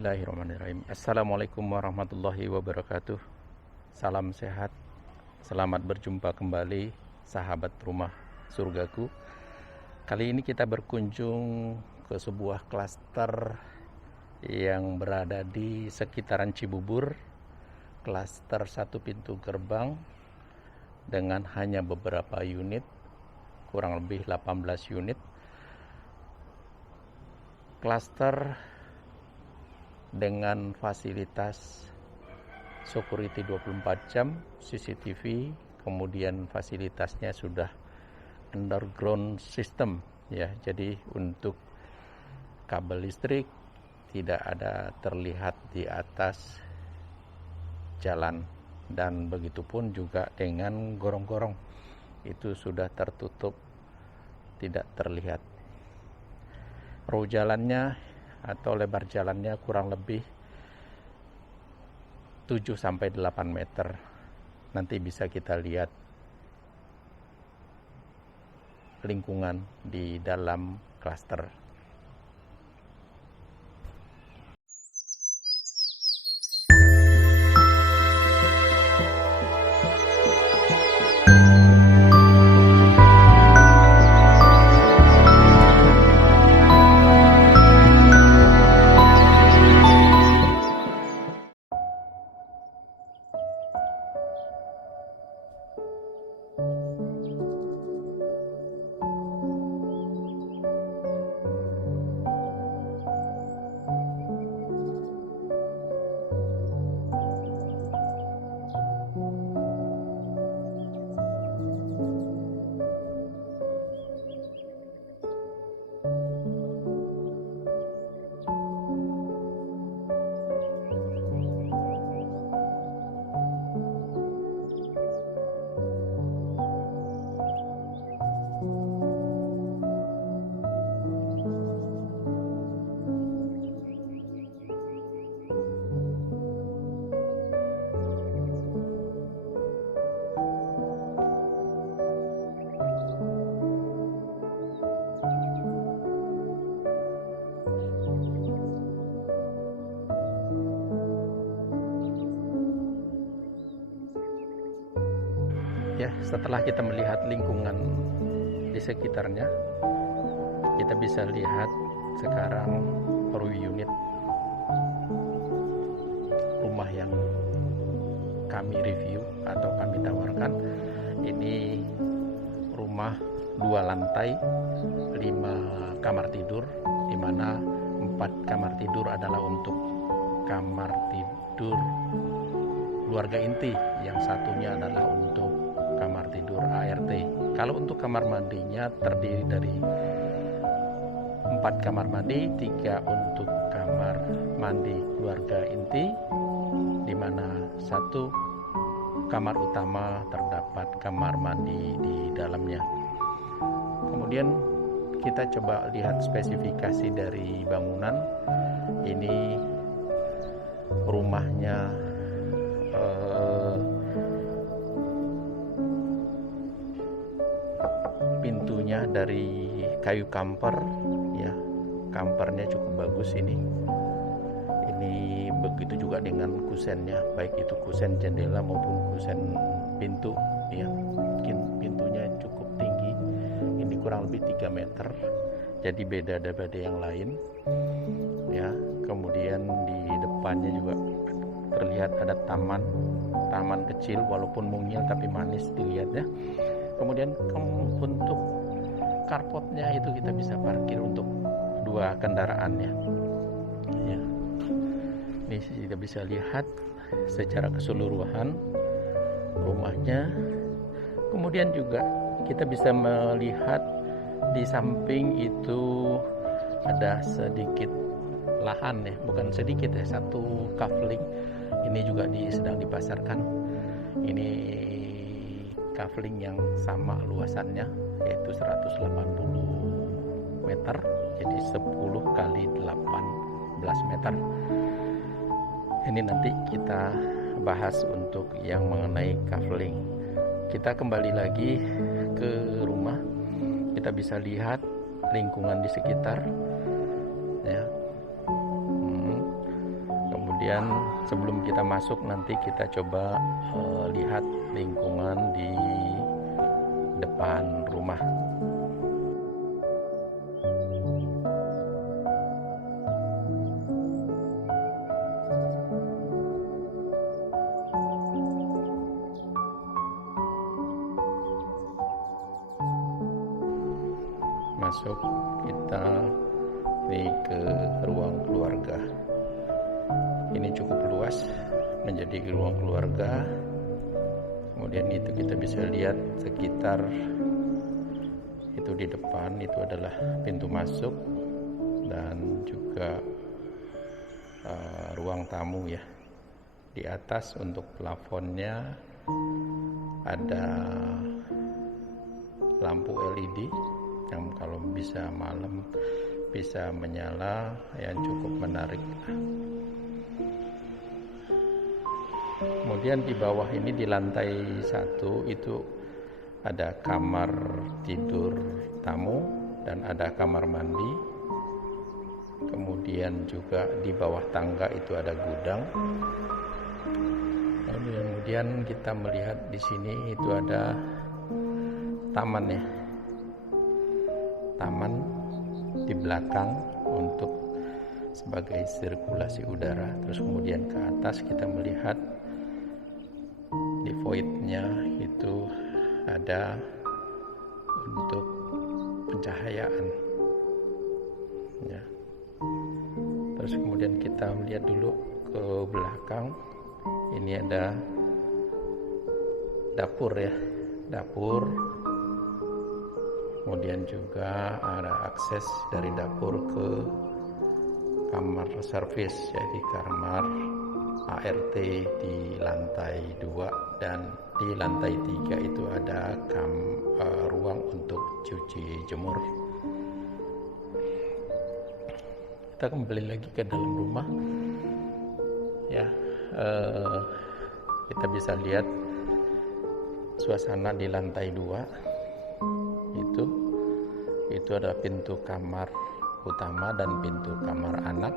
Bismillahirrahmanirrahim. Assalamualaikum warahmatullahi wabarakatuh. Salam sehat. Selamat berjumpa kembali sahabat rumah surgaku. Kali ini kita berkunjung ke sebuah klaster yang berada di sekitaran Cibubur. Klaster 1 pintu gerbang dengan hanya beberapa unit, kurang lebih 18 unit. Klaster dengan fasilitas security 24 jam, CCTV, kemudian fasilitasnya sudah underground system ya. Jadi untuk kabel listrik tidak ada terlihat di atas jalan, dan begitupun juga dengan gorong-gorong itu sudah tertutup, tidak terlihat. Row jalannya atau lebar jalannya kurang lebih 7-8 meter. Nanti bisa kita lihat lingkungan di dalam klaster. Ya, setelah kita melihat lingkungan di sekitarnya, kita bisa lihat sekarang per unit rumah yang kami review atau kami tawarkan. Ini rumah 2 lantai, 5 kamar tidur, di mana 4 kamar tidur adalah untuk kamar tidur keluarga inti, yang satunya adalah untuk kamar tidur ART. Kalau untuk kamar mandinya terdiri dari 4 kamar mandi, 3 untuk kamar mandi keluarga inti, di mana 1 kamar utama terdapat kamar mandi di dalamnya. Kemudian kita coba lihat spesifikasi dari bangunan. Ini rumahnya pintunya dari kayu kamper ya, kampernya cukup bagus ini begitu juga dengan kusennya, baik itu kusen jendela maupun kusen pintu ya. Pintunya cukup tinggi, ini kurang lebih 3 meter, jadi beda daripada yang lain ya. Kemudian di depannya juga terlihat ada taman kecil, walaupun mungil tapi manis dilihatnya. Kemudian untuk carportnya itu kita bisa parkir untuk 2 kendaraan ya. Ini kita bisa lihat secara keseluruhan rumahnya. Kemudian juga kita bisa melihat di samping itu ada sedikit lahan ya, bukan sedikit ya, 1 kafling. Ini juga sedang dipasarkan. Ini kafling yang sama luasannya, yaitu 180 meter, jadi 10 kali 18 meter. Ini nanti kita bahas untuk yang mengenai kafling. Kita kembali lagi ke rumah. Kita bisa lihat lingkungan di sekitar ya. Kemudian sebelum kita masuk nanti kita coba lihat lingkungan di depan rumah. Masuk kita ini ke ruang keluarga. Ini cukup luas menjadi ruang keluarga. Kemudian itu kita bisa lihat sekitar itu di depan itu adalah pintu masuk dan juga ruang tamu ya. Di atas untuk plafonnya ada lampu LED yang kalau bisa malam bisa menyala, yang cukup menarik. Kemudian di bawah ini di lantai 1 itu ada kamar tidur tamu dan ada kamar mandi. Kemudian juga di bawah tangga itu ada gudang. Kemudian kita melihat di sini itu ada taman ya. Taman di belakang untuk sebagai sirkulasi udara. Terus kemudian ke atas kita melihat di voidnya itu ada untuk pencahayaan ya. Terus kemudian kita melihat dulu ke belakang, ini ada dapur ya, dapur. Kemudian juga ada akses dari dapur ke kamar servis, jadi kamar ART di lantai 2 dan di lantai 3 itu ada ruang untuk cuci jemur. Kita kembali lagi ke dalam rumah ya, kita bisa lihat suasana di lantai 2 itu ada pintu kamar utama dan pintu kamar anak.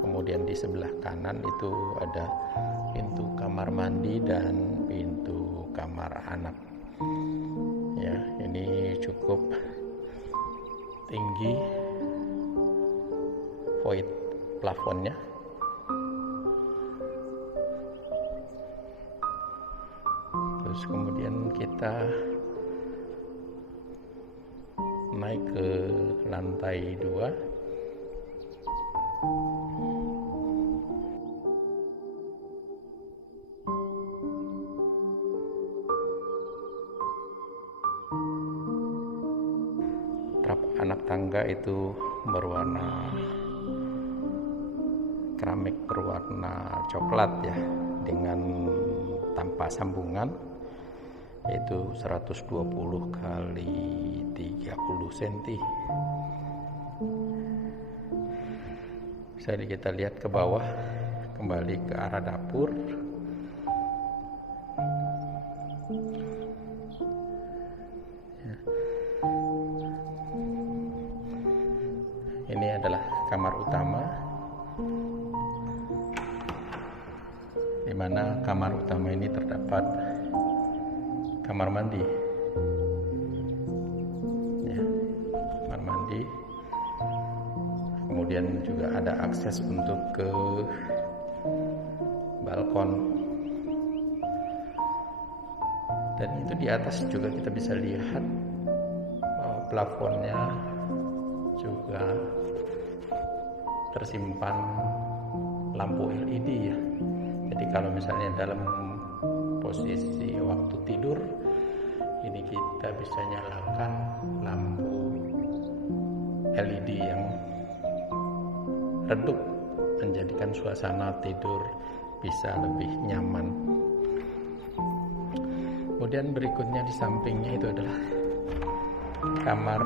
Kemudian di sebelah kanan itu ada pintu kamar mandi dan pintu kamar anak. Ya, ini cukup tinggi void plafonnya. Terus kemudian kita naik ke lantai 2. Trap anak tangga itu berwarna keramik berwarna coklat ya, dengan tanpa sambungan, yaitu 120 kali 30 cm. Bisa kita lihat ke bawah, kembali ke arah dapur. Ini adalah kamar utama, di mana kamar utama ini terdapat kamar mandi ya, kamar mandi. Kemudian juga ada akses untuk ke balkon, dan itu di atas juga kita bisa lihat plafonnya juga tersimpan lampu LED ya. Jadi kalau misalnya dalam posisi waktu tidur, ini kita bisa nyalakan lampu LED yang redup, menjadikan suasana tidur bisa lebih nyaman. Kemudian berikutnya di sampingnya itu adalah kamar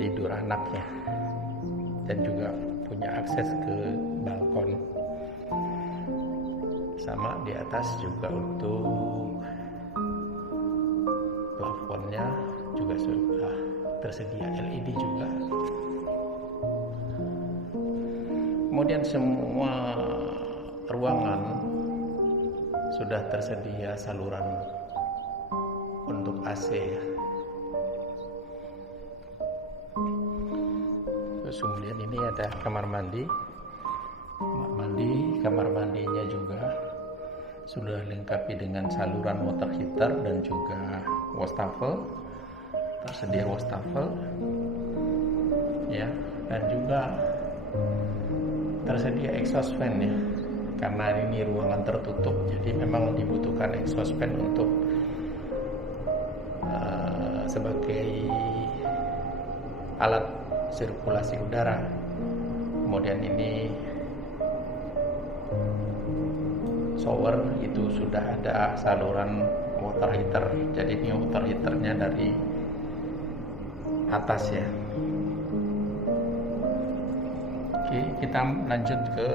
tidur anaknya, dan juga punya akses ke balkon. Sama di atas juga untuk plafonnya juga sudah tersedia LED juga. Kemudian semua ruangan sudah tersedia saluran untuk AC ya. Terus kemudian ini ada kamar mandi. Kamar mandinya juga sudah dilengkapi dengan saluran water heater dan juga wastafel. Tersedia wastafel ya, dan juga tersedia exhaust fan ya, karena ini ruangan tertutup, jadi memang dibutuhkan exhaust fan untuk sebagai alat sirkulasi udara. Kemudian ini shower itu sudah ada saluran water heater, jadi ini water heaternya dari atas ya. Oke, kita lanjut ke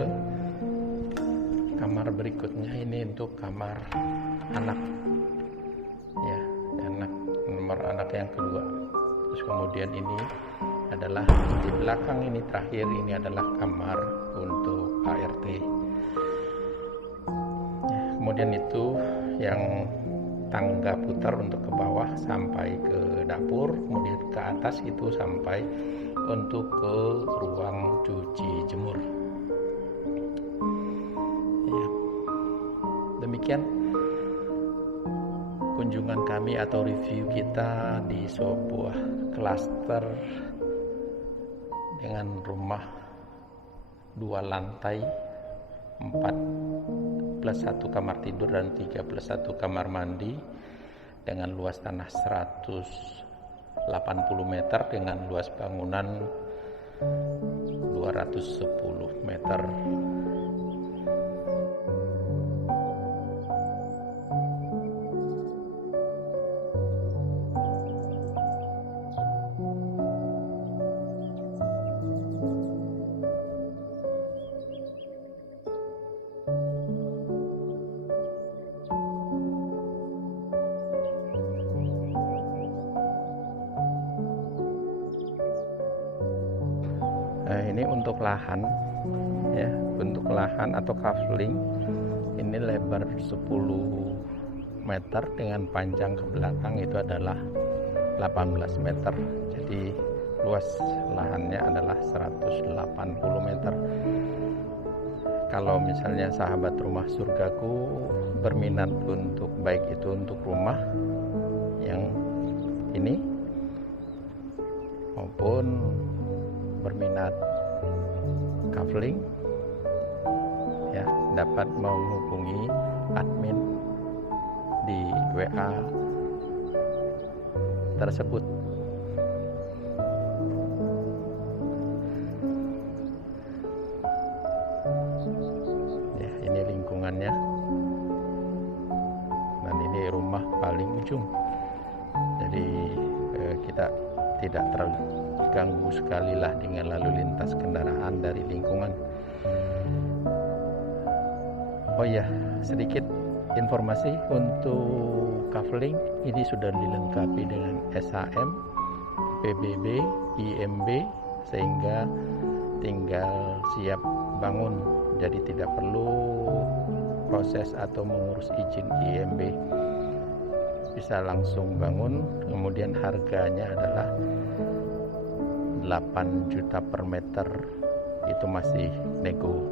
kamar berikutnya. Ini untuk kamar anak ya, nomor anak yang kedua. Terus kemudian ini adalah di belakang, ini terakhir, ini adalah kamar untuk ART ya. Kemudian itu yang tangga putar untuk ke bawah sampai ke dapur, kemudian ke atas itu sampai untuk ke ruang cuci jemur ya. Demikian kunjungan kami atau review kita di sebuah klaster dengan rumah 2 lantai, 4 plus 1 kamar tidur dan 3 plus 1 kamar mandi dengan luas tanah 180 meter dengan luas bangunan 210 meter. Nah, ini untuk lahan ya, untuk lahan atau kaveling ini lebar 10 meter dengan panjang ke belakang itu adalah 18 meter. Jadi luas lahannya adalah 180 meter. Kalau misalnya sahabat Rumah Surgaku berminat untuk baik itu untuk rumah yang ini maupun berminat kaveling ya, dapat menghubungi admin di WA tersebut. Ya, ini lingkungannya dan ini rumah paling ujung, jadi kita tidak terlalu ganggu sekali lah dengan lalu lintas kendaraan dari lingkungan. Oh ya, sedikit informasi untuk kaveling ini sudah dilengkapi dengan SHM, PBB, IMB, sehingga tinggal siap bangun, jadi tidak perlu proses atau mengurus izin IMB, bisa langsung bangun. Kemudian harganya adalah 8 juta per meter, itu masih nego.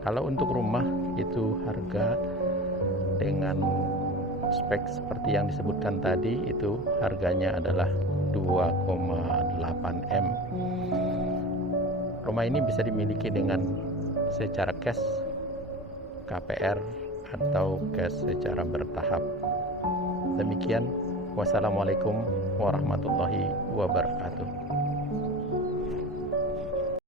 Kalau untuk rumah itu harga dengan spek seperti yang disebutkan tadi, itu harganya adalah 2,8 M. Rumah ini bisa dimiliki dengan secara cash, KPR, atau cash secara bertahap. Demikian, wassalamualaikum warahmatullahi wabarakatuh.